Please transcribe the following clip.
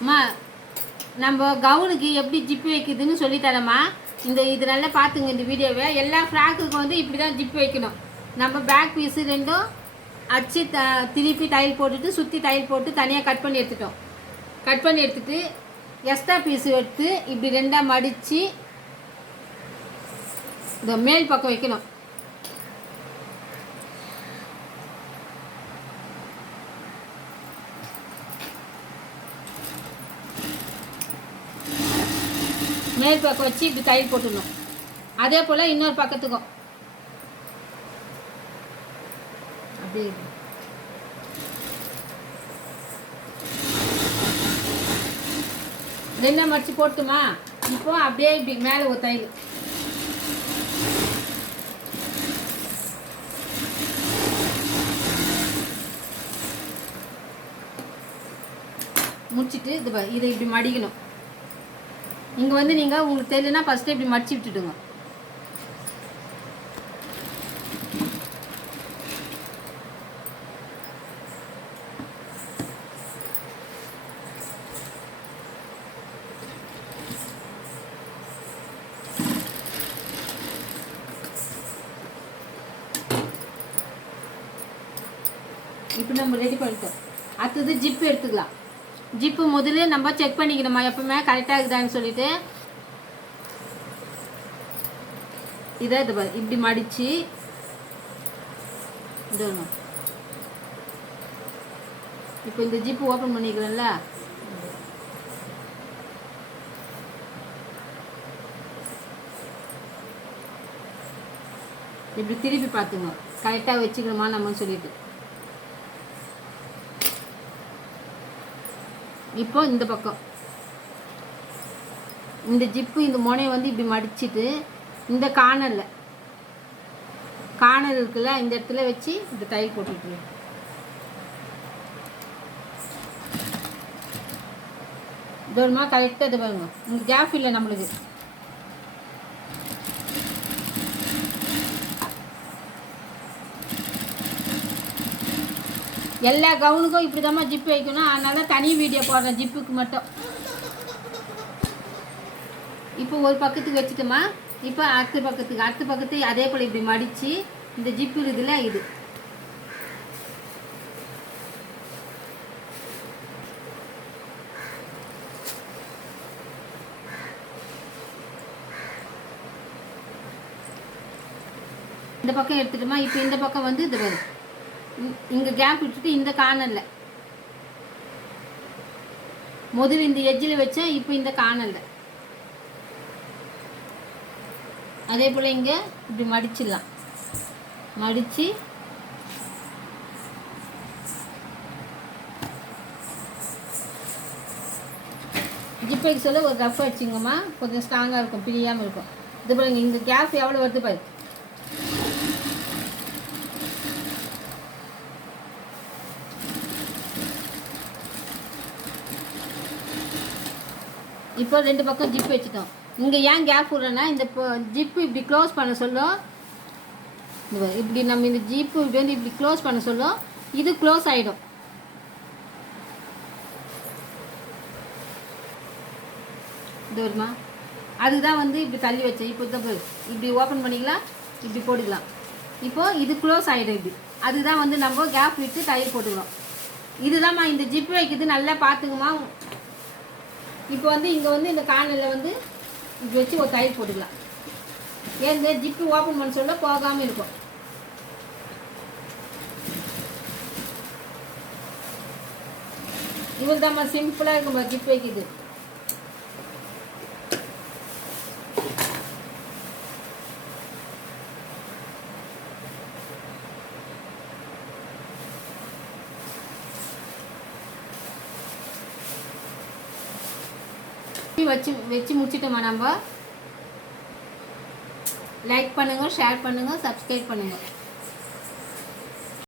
அம்மா நம்ம கவுனுக்கு எப்படி ஜிப்பு வைக்குதுன்னு சொல்லித்தரம்மா. இந்த இது நல்லா பார்த்துங்க இந்த வீடியோவை. எல்லா ஃப்ராக்குக்கு வந்து இப்படி தான் ஜிப்பு வைக்கணும். நம்ம பேக் பீஸு ரெண்டும் அடிச்சு த திருப்பி தையல் போட்டுட்டு சுற்றி தையல் போட்டு தனியாக கட் பண்ணி எடுத்துட்டோம். கட் பண்ணி எடுத்துட்டு எக்ஸ்ட்ரா பீஸு எடுத்து இப்படி ரெண்டாக மடித்து இந்த மேல் பக்கம் வைக்கணும். மேல் பக்கம் வச்சு இப்படி தையல் போட்டுடணும். அதே போல் இன்னொரு பக்கத்துக்கும். அப்படியே இரு. மடித்து மடிச்சு போட்டுமா? இப்போ அப்படியே இப்படி மேலே ஒரு தையல் முடிச்சிட்டு இது இதை இப்படி மடிக்கணும். இங்கே வந்து நீங்கள் உங்களுக்கு தெரியலனா ஃபஸ்ட்டு இப்படி மடிச்சு விட்டுடுங்க. இப்போ நம்ம ரெடி பண்ணிட்டோம். அடுத்தது ஜிப்பு எடுத்துக்கலாம். ஜிப்பு முதல்ல நம்ம செக் பண்ணிக்கணுமா? எப்பவுமே கரெக்டாக இருக்குதான்னு சொல்லிட்டு. இதை இது இப்படி மடித்து இது இப்போ இந்த ஜிப்பு ஓப்பன் பண்ணிக்கிறேன்ல. இப்படி திருப்பி பார்த்துங்க கரெக்டாக வச்சுக்கணுமா நம்ம சொல்லிட்டு. இப்போ இந்த பக்கம். இந்த ஜிப்பு இந்த முனையை வந்து இப்படி மடிச்சிட்டு இந்த கானலில் கானல் இருக்குல்ல இந்த இடத்துல வச்சு இந்த தையல் போட்டுட்டு தூரமாக கரெக்டாக இது பாருங்க. இங்கே கேப் இல்லை நம்மளுக்கு. எல்லா கவுனுக்கும் இப்படி தான் ஜிப் வைக்கணும். அதனால தனி வீடியோ போடுறேன் ஜிப்புக்கு மட்டும். இப்போ ஒரு பக்கத்துக்கு வச்சுட்டோமா? இப்போ அடுத்த பக்கத்துக்கு அடுத்த பக்கத்து அதே போல் இப்படி மடித்து இந்த ஜிப்பு இதில் இது. இந்த பக்கம் எடுத்துட்டோமா? இப்போ இந்த பக்கம் வந்து இது வரும். இங்கே கேப் விட்டுட்டு இந்த கார்னரில் முதல்ல இந்த எஜ்ஜில் வச்சேன் இப்போ இந்த கார்னரில் அதே போல் இங்கே இப்படி மடிச்சிடலாம். மடித்து ஜிப்பைக்கு சொல்ல ஒரு ரஃப் வச்சுங்கம்மா கொஞ்சம் ஸ்ட்ராங்காக இருக்கும் பிரியாமல் இருக்கும். இது பாருங்க இங்கே கேப் எவ்வளோ வருது பாரு. இப்போ ரெண்டு பக்கம் ஜிப் வச்சுட்டோம். இங்கே ஏன் கேப் விடுறேன்னா இந்த ஜிப்பு இப்படி க்ளோஸ் பண்ண சொல்லும். இப்படி நம்ம இந்த ஜிப்பு இப்படி வந்து இப்படி க்ளோஸ் பண்ண சொல்லும். இது க்ளோஸ் ஆகிடும் இது வருமா? அதுதான் வந்து இப்படி தள்ளி வச்சேன். இப்போ தான் இப்படி ஓப்பன் பண்ணிக்கலாம் இப்படி போட்டுக்கலாம். இப்போ இது க்ளோஸ் ஆகிடும் இப்படி. அதுதான் வந்து நம்ம கேப் விட்டு டயர் போட்டுக்கிறோம். இதுதான்மா இந்த ஜிப் வைக்கிறது நல்லா பார்த்துக்குமா? இப்போ வந்து இங்கே வந்து இந்த கார்னரில் வந்து இப்படி வச்சு ஒரு தையல் போட்டுக்கலாம். ஏன் இந்த ஜிப்பு ஓப்பன் பண்ண சொல்ல போகாமல் இருக்கும். இவ்வளோ தான் சிம்பிளாக இருக்கும் ஜிப் வைக்கிது வச்சு வச்சு முடிச்சிட்டோமா நம்ம? லைக் பண்ணுங்கள் ஷேர் பண்ணுங்கள் சப்ஸ்கிரைப் பண்ணுங்கள்